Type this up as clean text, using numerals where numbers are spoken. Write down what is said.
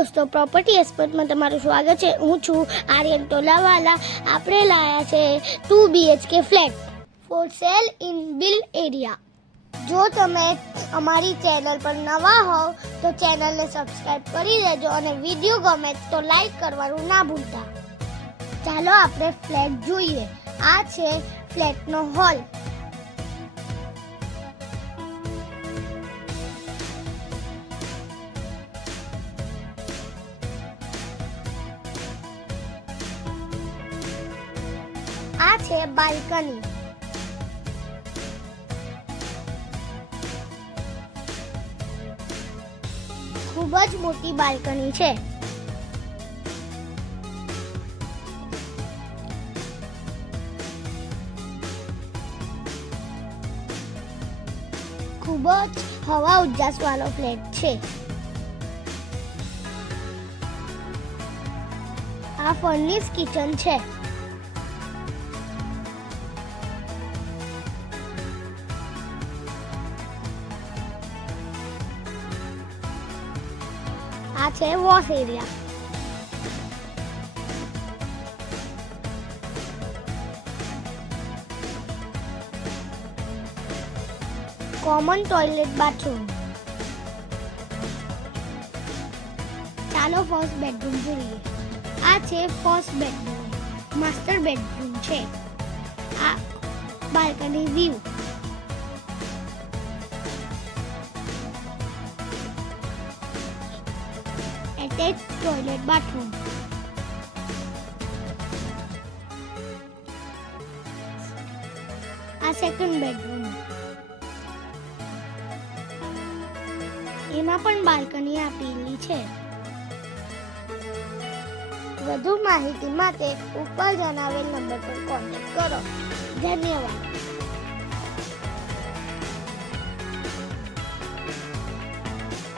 દોસ્તો, પ્રોપર્ટી એક્સપર્ટમાં તમારું સ્વાગત છે. હું છું આર્યન ટોલાવાલા. આપણે લાયા છે 2 BHK flat for sale in bill area. જો તમે અમારી ચેનલ પર નવા હોવ તો ચેનલને સબસ્ક્રાઇબ કરી દેજો અને વિડીયો ગમે તો લાઈક કરવાનું ના ભૂલતા. ચાલો આપણે ફ્લેટ જોઈએ. આ છે ફ્લેટનો હોલ. આ છે બાલ્કની. ખૂબ જ મોટી બાલ્કની છે. ખૂબ જ હવા ઉજાસ વાળો ફ્લેટ છે. આ ફર્નિશ કિચન છે. આ છે wash area. Common toilet bathroom. ચાલો ફર્સ્ટ બેડરૂમ જોઈએ. આ છે ફર્સ્ટ બેડરૂમ. માસ્ટર બેડરૂમ છે. આ balcony view. Attach toilet bathroom. આ સેકન્ડ બેડરૂમ. એમાં પણ બાલ્કની આપેલી છે. વધુ માહિતી માટે ઉપર જણાવેલ નંબર પર કોન્ટેક્ટ કરો. ધન્યવાદ.